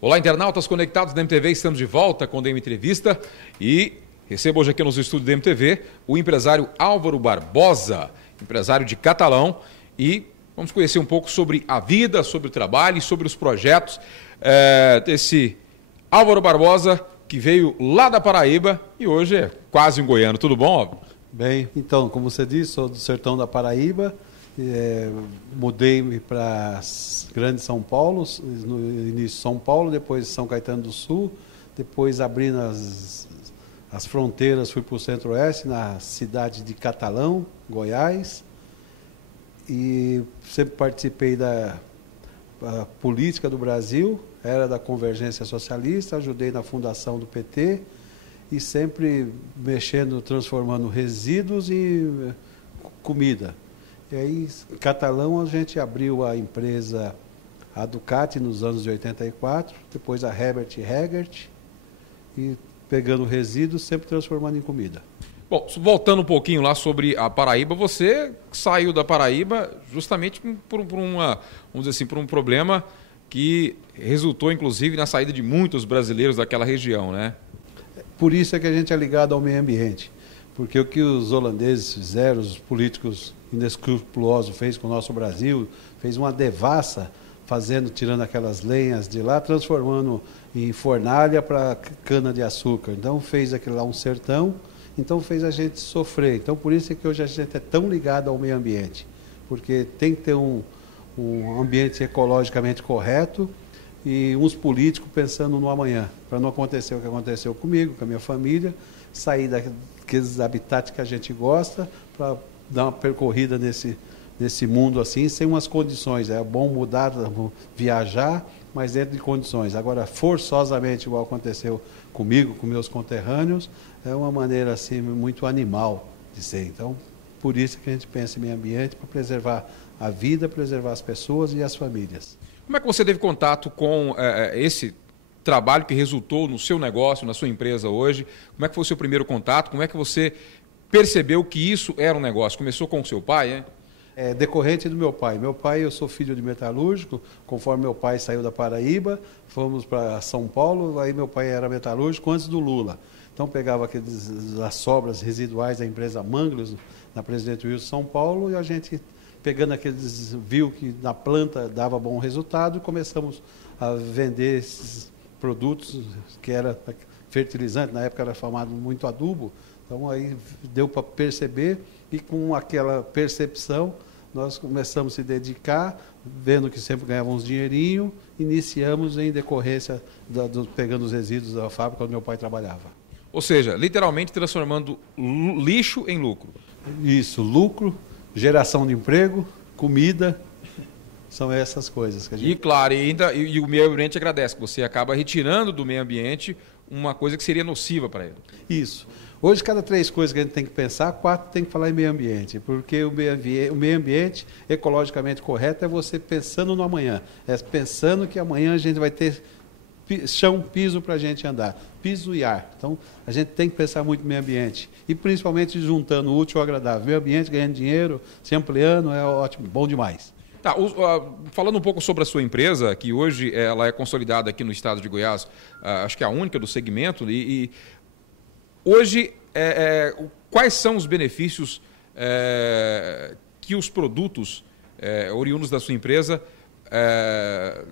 Olá, internautas conectados da MTV, estamos de volta com o DM Entrevista e recebo hoje aqui nos estúdios da MTV o empresário Álvaro Barbosa, empresário de Catalão, e vamos conhecer um pouco sobre a vida, sobre o trabalho e sobre os projetos desse Álvaro Barbosa, que veio lá da Paraíba e hoje é quase um goiano. Tudo bom, Álvaro? Bem, então, como você disse, sou do sertão da Paraíba, mudei-me para Grande São Paulo, no início São Paulo, depois São Caetano do Sul, depois abrindo as fronteiras, fui para o Centro-Oeste, na cidade de Catalão, Goiás, e sempre participei da política do Brasil, era da Convergência Socialista, ajudei na fundação do PT, e sempre mexendo, transformando resíduos em comida. E aí, em Catalão, a gente abriu a empresa, a Ducati, nos anos de 84, depois a Herbert Hegert, e pegando resíduos, sempre transformando em comida. Bom, voltando um pouquinho lá sobre a Paraíba, você saiu da Paraíba justamente por vamos dizer assim, por um problema que resultou, inclusive, na saída de muitos brasileiros daquela região, né? Por isso é que a gente é ligado ao meio ambiente, porque o que os holandeses fizeram, os políticos inescrupulosos fez com o nosso Brasil, fez uma devassa, tirando aquelas lenhas de lá, transformando em fornalha para cana de açúcar. Então fez aquilo lá um sertão, então fez a gente sofrer. Então por isso é que hoje a gente é tão ligado ao meio ambiente, porque tem que ter um ambiente ecologicamente correto e uns políticos pensando no amanhã, para não acontecer o que aconteceu comigo, com a minha família, sair daqueles habitats que a gente gosta para dar uma percorrida nesse mundo assim, sem umas condições. É bom mudar, viajar, mas dentro de condições. Agora, forçosamente, igual aconteceu comigo, com meus conterrâneos, é uma maneira assim muito animal de ser. Então, por isso que a gente pensa em meio ambiente, para preservar a vida, preservar as pessoas e as famílias. Como é que você teve contato com esse trabalho que resultou no seu negócio, na sua empresa hoje? Como é que foi o seu primeiro contato? Como é que você percebeu que isso era um negócio? Começou com o seu pai, hein? É decorrente do meu pai. Meu pai, eu sou filho de metalúrgico, conforme meu pai saiu da Paraíba, fomos para São Paulo, aí meu pai era metalúrgico antes do Lula. Então pegava as sobras residuais da empresa Manglos, na Presidente Wilson, São Paulo, e a gente pegando aqueles, viu que na planta dava bom resultado, e começamos a vender esses produtos, que era fertilizante, na época era chamado muito adubo. Então aí deu para perceber, e com aquela percepção nós começamos a se dedicar, vendo que sempre ganhávamos dinheirinho, iniciamos em decorrência pegando os resíduos da fábrica onde meu pai trabalhava. Ou seja, literalmente transformando lixo em lucro. Isso, lucro, geração de emprego, comida, são essas coisas que a gente... E claro, e o meio ambiente agradece, que você acaba retirando do meio ambiente uma coisa que seria nociva para ele. Isso. Hoje, cada 3 coisas que a gente tem que pensar, 4 tem que falar em meio ambiente, porque o meio ambiente ecologicamente correto é você pensando no amanhã, é pensando que amanhã a gente vai ter chão, piso para a gente andar, piso e ar. Então, a gente tem que pensar muito no meio ambiente, e principalmente juntando o útil ao agradável. Meio ambiente, ganhando dinheiro, se ampliando, é ótimo, bom demais. Tá, falando um pouco sobre a sua empresa, que hoje ela é consolidada aqui no estado de Goiás, acho que é a única do segmento, e hoje, quais são os benefícios que os produtos oriundos da sua empresa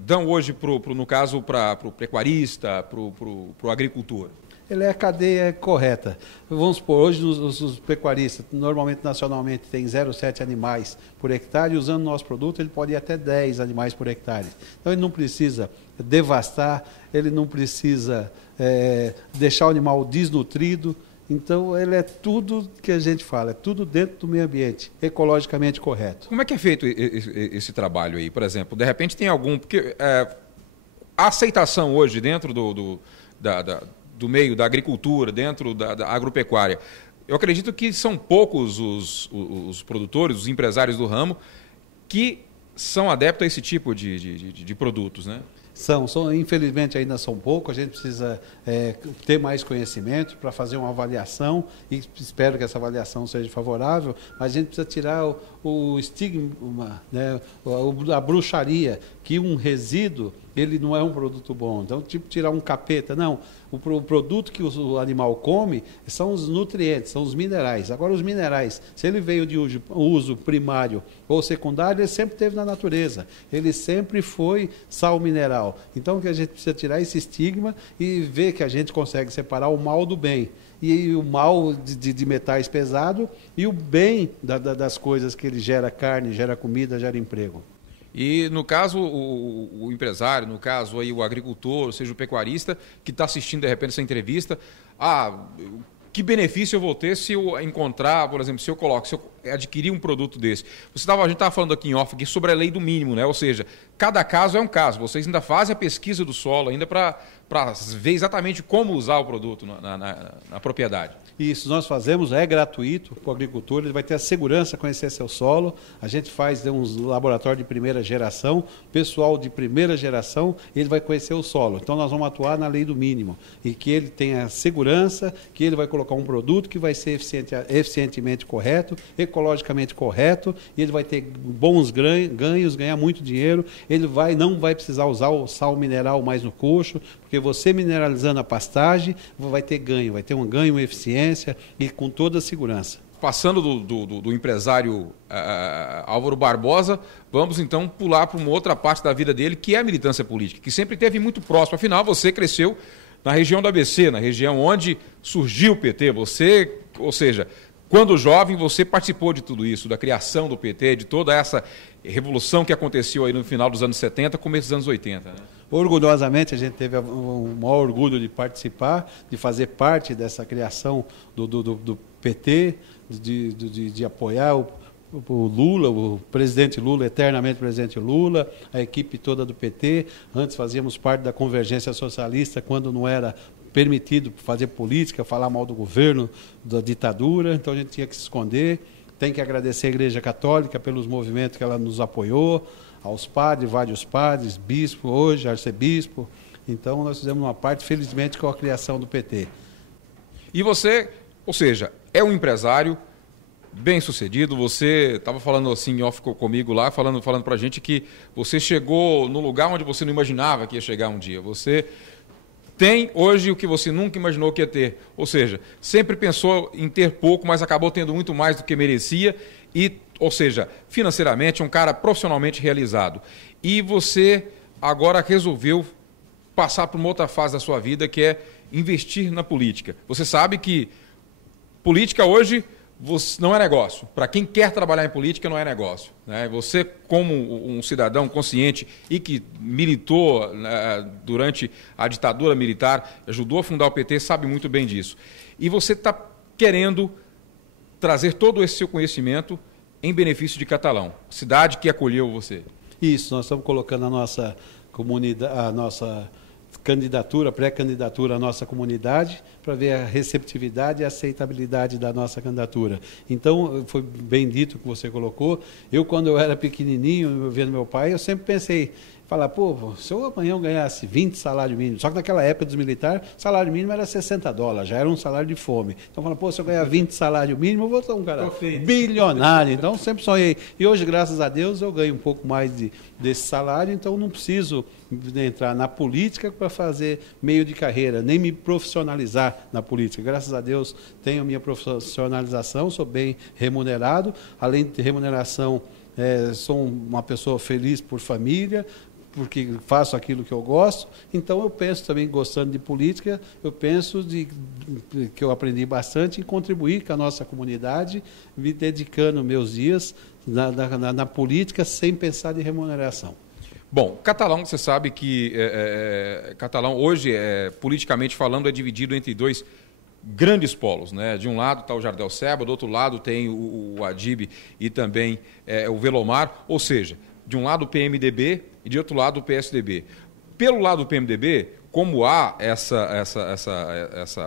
dão hoje, no caso, para o pecuarista, para o agricultor? Ele é a cadeia correta. Vamos supor, hoje os pecuaristas, normalmente, nacionalmente, tem 0,7 animais por hectare, e usando o nosso produto, ele pode ir até 10 animais por hectare. Então, ele não precisa devastar, ele não precisa deixar o animal desnutrido. Então, ele é tudo que a gente fala, é tudo dentro do meio ambiente, ecologicamente correto. Como é que é feito esse trabalho aí, por exemplo? De repente tem algum... Porque a aceitação hoje dentro do meio da agricultura, dentro da agropecuária, eu acredito que são poucos os produtores, os empresários do ramo, que são adeptos a esse tipo de produtos, né? Infelizmente ainda são poucos, a gente precisa ter mais conhecimento para fazer uma avaliação, e espero que essa avaliação seja favorável, mas a gente precisa tirar o estigma, né, a bruxaria, que um resíduo ele não é um produto bom. Então, tipo, tirar um capeta. Não, o produto que o animal come são os nutrientes, são os minerais. Agora, os minerais, se ele veio de uso primário ou secundário, ele sempre teve na natureza. Ele sempre foi sal mineral. Então, que a gente precisa tirar esse estigma e ver que a gente consegue separar o mal do bem. E o mal de metais pesados e o bem das coisas que ele gera carne, gera comida, gera emprego. E no caso, o empresário, no caso aí o agricultor, ou seja, o pecuarista, que está assistindo de repente essa entrevista, que benefício eu vou ter se eu encontrar, por exemplo, se eu adquirir um produto desse? A gente estava falando aqui em off aqui sobre a lei do mínimo, né? Ou seja, cada caso é um caso. Vocês ainda fazem a pesquisa do solo ainda para ver exatamente como usar o produto na propriedade. Isso nós fazemos, é gratuito para o agricultor, ele vai ter a segurança, conhecer seu solo. A gente faz uns laboratórios de primeira geração, pessoal de primeira geração, ele vai conhecer o solo. Então nós vamos atuar na lei do mínimo e que ele tenha segurança, que ele vai colocar um produto que vai ser eficientemente correto, ecologicamente correto, e ele vai ter bons ganhos, ganhar muito dinheiro. Ele não vai precisar usar o sal mineral mais no coxo, porque você mineralizando a pastagem vai ter ganho, vai ter um ganho, uma eficiência e com toda a segurança. Passando do empresário Álvaro Barbosa, vamos então pular para uma outra parte da vida dele, que é a militância política, que sempre esteve muito próximo. Afinal, você cresceu na região do ABC, na região onde surgiu o PT. Ou seja, quando jovem, você participou de tudo isso, da criação do PT, de toda essa revolução que aconteceu aí no final dos anos 70, começo dos anos 80, né? Orgulhosamente, a gente teve o maior orgulho de participar, de fazer parte dessa criação do PT, de apoiar o Lula, o presidente Lula, eternamente presidente Lula, a equipe toda do PT. Antes fazíamos parte da Convergência Socialista, quando não era permitido fazer política, falar mal do governo, da ditadura, então a gente tinha que se esconder. Tem que agradecer a Igreja Católica pelos movimentos que ela nos apoiou, aos padres, vários padres, bispo hoje, arcebispo. Então nós fizemos uma parte, felizmente, com a criação do PT. E você, ou seja, é um empresário bem sucedido. Você estava falando assim, ficou comigo lá, falando para a gente que você chegou no lugar onde você não imaginava que ia chegar um dia. Você tem hoje o que você nunca imaginou que ia ter. Ou seja, sempre pensou em ter pouco, mas acabou tendo muito mais do que merecia. Ou seja, financeiramente, um cara profissionalmente realizado. E você agora resolveu passar por uma outra fase da sua vida, que é investir na política. Você sabe que política hoje não é negócio. Para quem quer trabalhar em política, não é negócio, né? Você, como um cidadão consciente e que militou durante a ditadura militar, ajudou a fundar o PT, sabe muito bem disso. E você está querendo trazer todo esse seu conhecimento em benefício de Catalão, cidade que acolheu você. Isso, nós estamos colocando a nossa comunidade, a nossa candidatura, pré-candidatura à nossa comunidade, para ver a receptividade e a aceitabilidade da nossa candidatura. Então, foi bem dito que você colocou. Quando eu era pequenininho, vendo meu pai, eu sempre pensei, falar, se eu amanhã ganhasse 20 salários mínimos, só que naquela época dos militares, salário mínimo era $60, já era um salário de fome. Então, se eu ganhar 20 salário mínimo, eu vou ser um cara bilionário. Então, sempre sonhei. E hoje, graças a Deus, eu ganho um pouco mais desse salário, então não preciso entrar na política para fazer meio de carreira, nem me profissionalizar na política. Graças a Deus, tenho a minha profissionalização, sou bem remunerado. Além de remuneração, sou uma pessoa feliz por família, porque faço aquilo que eu gosto. Então eu penso também, gostando de política, eu penso que eu aprendi bastante em contribuir com a nossa comunidade, me dedicando meus dias na política sem pensar em remuneração. Bom, Catalão, você sabe que Catalão hoje, politicamente falando, é dividido entre dois grandes polos, né? De um lado está o Jardel Seba, do outro lado tem o Adib e também o Velomar, ou seja, de um lado o PMDB e de outro lado o PSDB. Pelo lado do PMDB, como há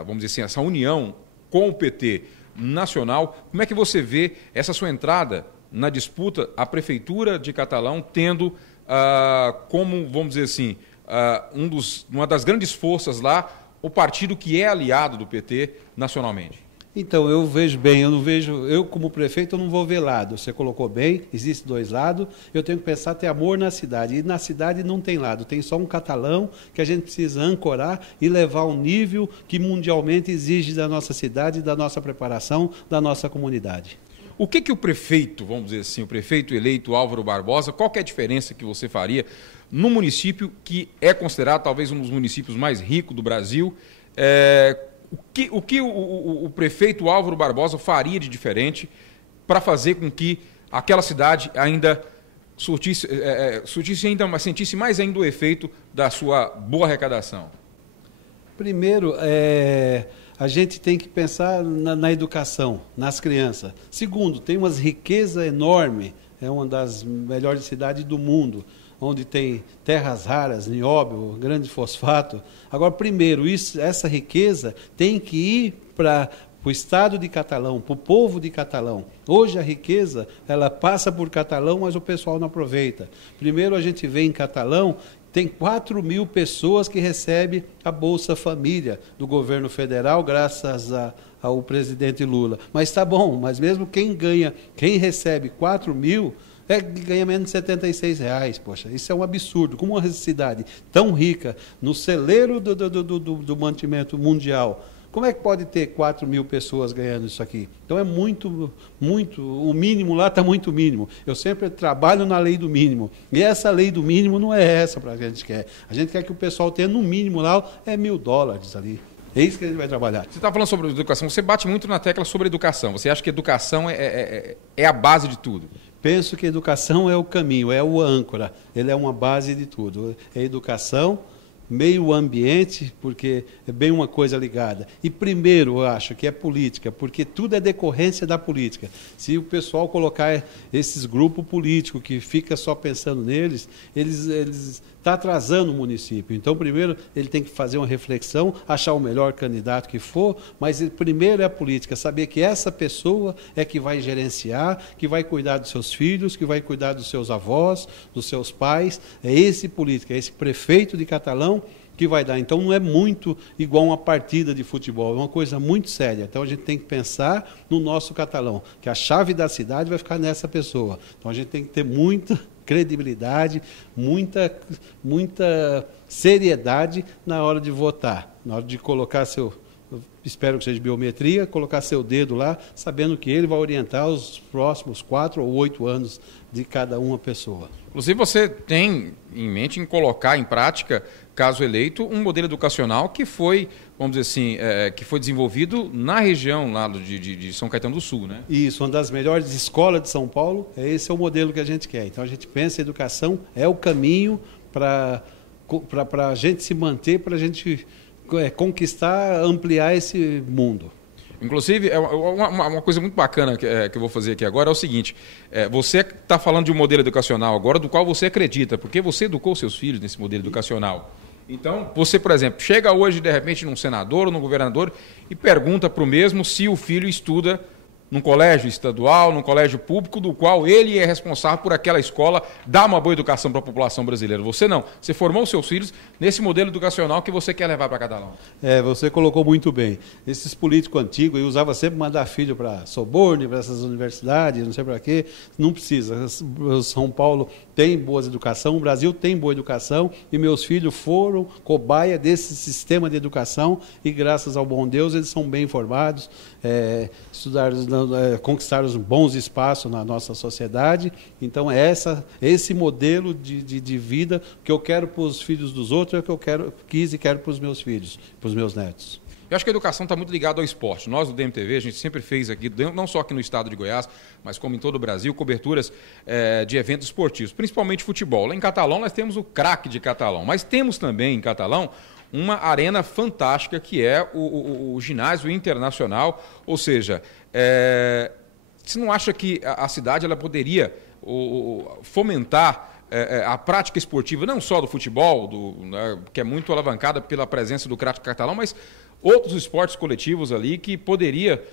vamos dizer assim, essa união com o PT nacional, como é que você vê essa sua entrada na disputa à Prefeitura de Catalão, tendo como, vamos dizer assim, uma das grandes forças lá, o partido que é aliado do PT nacionalmente? Então, eu vejo bem, eu como prefeito eu não vou ver lado. Você colocou bem, existem dois lados, eu tenho que pensar ter amor na cidade. E na cidade não tem lado, tem só um catalão que a gente precisa ancorar e levar ao nível que mundialmente exige da nossa cidade, da nossa preparação, da nossa comunidade. O que o prefeito, vamos dizer assim, o prefeito eleito Álvaro Barbosa, qual que é a diferença que você faria no município que é considerado talvez um dos municípios mais ricos do Brasil? O que o prefeito Álvaro Barbosa faria de diferente para fazer com que aquela cidade ainda sentisse mais ainda o efeito da sua boa arrecadação? Primeiro, a gente tem que pensar na educação, nas crianças. Segundo, tem umas riquezas enormes, é uma das melhores cidades do mundo, onde tem terras raras, nióbio, grande fosfato. Agora, primeiro, essa riqueza tem que ir para o estado de Catalão, para o povo de Catalão. Hoje a riqueza, ela passa por Catalão, mas o pessoal não aproveita. Primeiro a gente vê em Catalão, tem 4.000 pessoas que recebem a Bolsa Família do governo federal, graças ao presidente Lula. Mas está bom, mas mesmo quem recebe 4.000, ganha menos de R$76. Poxa, isso é um absurdo. Como uma cidade tão rica, no celeiro do mantimento mundial, como é que pode ter 4.000 pessoas ganhando isso aqui? Então é muito, o mínimo lá está muito mínimo. Eu sempre trabalho na lei do mínimo. E essa lei do mínimo não é essa para a gente quer. A gente quer que o pessoal tenha no mínimo lá $1.000 ali. É isso que a gente vai trabalhar. Você está falando sobre educação, você bate muito na tecla sobre educação. Você acha que educação é a base de tudo? Penso que a educação é o caminho, é o âncora. Ele é uma base de tudo. É educação, meio ambiente, porque é bem uma coisa ligada. E primeiro, eu acho que é política, porque tudo é decorrência da política. Se o pessoal colocar esses grupos políticos que fica só pensando neles, eles está atrasando o município. Então, primeiro, ele tem que fazer uma reflexão, achar o melhor candidato que for, mas primeiro é a política, saber que essa pessoa é que vai gerenciar, que vai cuidar dos seus filhos, que vai cuidar dos seus avós, dos seus pais. É esse político, é esse prefeito de Catalão que vai dar. Então, não é muito igual uma partida de futebol, é uma coisa muito séria. Então, a gente tem que pensar no nosso Catalão, que a chave da cidade vai ficar nessa pessoa. Então, a gente tem que ter muita credibilidade, muita seriedade na hora de votar, na hora de colocar espero que seja biometria, colocar seu dedo lá, sabendo que ele vai orientar os próximos 4 ou 8 anos de cada uma pessoa. Inclusive, você tem em mente em colocar em prática, caso eleito, um modelo educacional que foi, vamos dizer assim, que foi desenvolvido na região lá de São Caetano do Sul, né? Isso, uma das melhores escolas de São Paulo, esse é o modelo que a gente quer. Então, a gente pensa a educação é o caminho para a gente se manter, para a gente conquistar, ampliar esse mundo. Inclusive, uma coisa muito bacana que eu vou fazer aqui agora é o seguinte, você está falando de um modelo educacional agora do qual você acredita, porque você educou seus filhos nesse modelo educacional. Então, você, por exemplo, chega hoje, de repente, num senador ou num governador e pergunta para o mesmo se o filho estuda num colégio estadual, num colégio público, do qual ele é responsável por aquela escola dar uma boa educação para a população brasileira. Você não. Você formou os seus filhos nesse modelo educacional que você quer levar para Catalão. Você colocou muito bem. Esses políticos antigos, eu usava sempre mandar filho para Soborno, para essas universidades, não sei para quê. Não precisa. São Paulo tem boa educação, o Brasil tem boa educação, e meus filhos foram cobaia desse sistema de educação, e graças ao bom Deus eles são bem formados, conquistaram bons espaços na nossa sociedade. Então esse modelo de vida que eu quero para os filhos dos outros é o que eu quis e quero para os meus filhos, para os meus netos. Eu acho que a educação está muito ligada ao esporte. Nós, do DMTV, a gente sempre fez aqui, não só aqui no estado de Goiás, mas como em todo o Brasil, coberturas de eventos esportivos, principalmente futebol. Lá em Catalão nós temos o craque de Catalão, mas temos também em Catalão uma arena fantástica que é o ginásio internacional, ou seja, você não acha que a cidade ela poderia fomentar a prática esportiva, não só do futebol, que é muito alavancada pela presença do craque catalão, mas outros esportes coletivos ali que poderia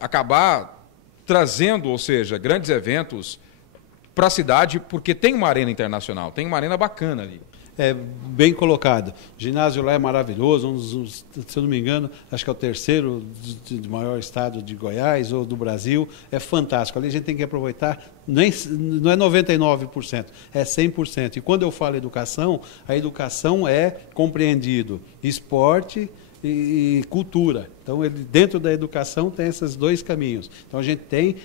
acabar trazendo, ou seja, grandes eventos para a cidade, porque tem uma arena internacional, tem uma arena bacana ali. bem colocado. O ginásio lá é maravilhoso, se eu não me engano, acho que é o terceiro de maior estado de Goiás ou do Brasil, é fantástico. Ali a gente tem que aproveitar, não é 99%, é 100%. E quando eu falo educação, a educação é compreendido esporte e cultura. Então, dentro da educação tem esses dois caminhos. Então,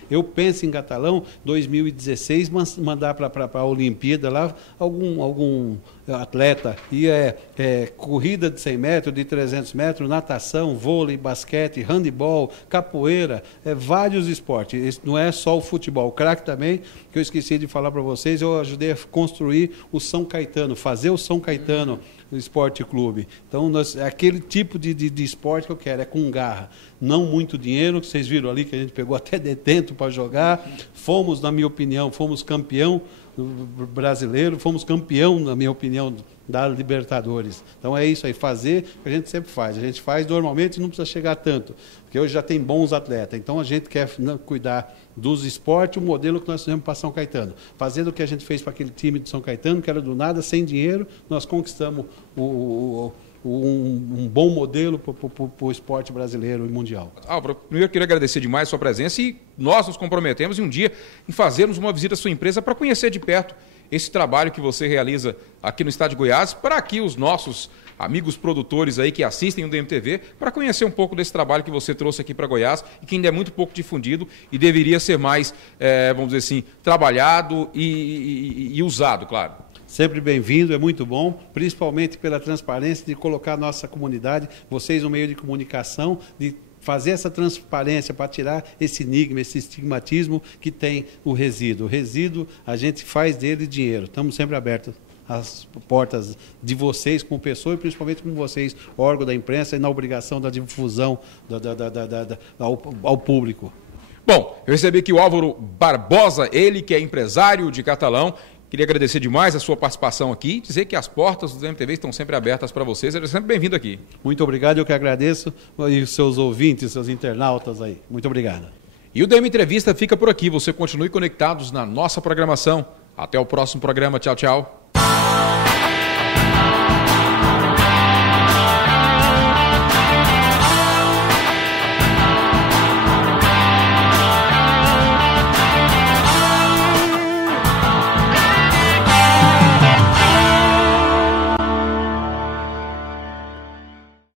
eu penso em Catalão, 2016, mandar para a Olimpíada lá algum atleta. E corrida de 100 metros, de 300 metros, natação, vôlei, basquete, handebol, capoeira, vários esportes. Esse não é só o futebol. O craque também, que eu esqueci de falar para vocês, eu ajudei a construir o São Caetano, fazer o São Caetano Esporte Clube. Então, aquele tipo de esporte que eu quero, é com garra. Não muito dinheiro, que vocês viram ali que a gente pegou até detento para jogar. Fomos, na minha opinião, campeão brasileiro, fomos campeão, na minha opinião, da Libertadores. Então é isso aí, fazer o que a gente sempre faz. A gente faz normalmente, não precisa chegar tanto, porque hoje já tem bons atletas. Então a gente quer cuidar dos esportes, o modelo que nós fizemos para São Caetano. Fazendo o que a gente fez para aquele time de São Caetano, que era do nada, sem dinheiro, nós conquistamos um bom modelo para o esporte brasileiro e mundial. Álvaro, primeiro eu queria agradecer demais a sua presença e nós nos comprometemos em um dia em fazermos uma visita à sua empresa para conhecer de perto esse trabalho que você realiza aqui no estado de Goiás, para aqui os nossos amigos produtores aí que assistem o DMTV, para conhecer um pouco desse trabalho que você trouxe aqui para Goiás e que ainda é muito pouco difundido e deveria ser mais, vamos dizer assim, trabalhado e usado, claro. Sempre bem-vindo, é muito bom, principalmente pela transparência de colocar a nossa comunidade, vocês no meio de comunicação, de fazer essa transparência para tirar esse enigma, esse estigmatismo que tem o resíduo. O resíduo, a gente faz dele dinheiro. Estamos sempre abertos as portas de vocês como pessoa e principalmente como vocês, órgão da imprensa, e na obrigação da difusão ao público. Bom, eu recebi aqui o Álvaro Barbosa, ele que é empresário de Catalão. Queria agradecer demais a sua participação aqui e dizer que as portas do DMTV estão sempre abertas para vocês. Ele é sempre bem-vindo aqui. Muito obrigado, eu que agradeço. E os seus ouvintes, seus internautas aí. Muito obrigado. E o DM Entrevista fica por aqui. Você continue conectados na nossa programação. Até o próximo programa. Tchau, tchau.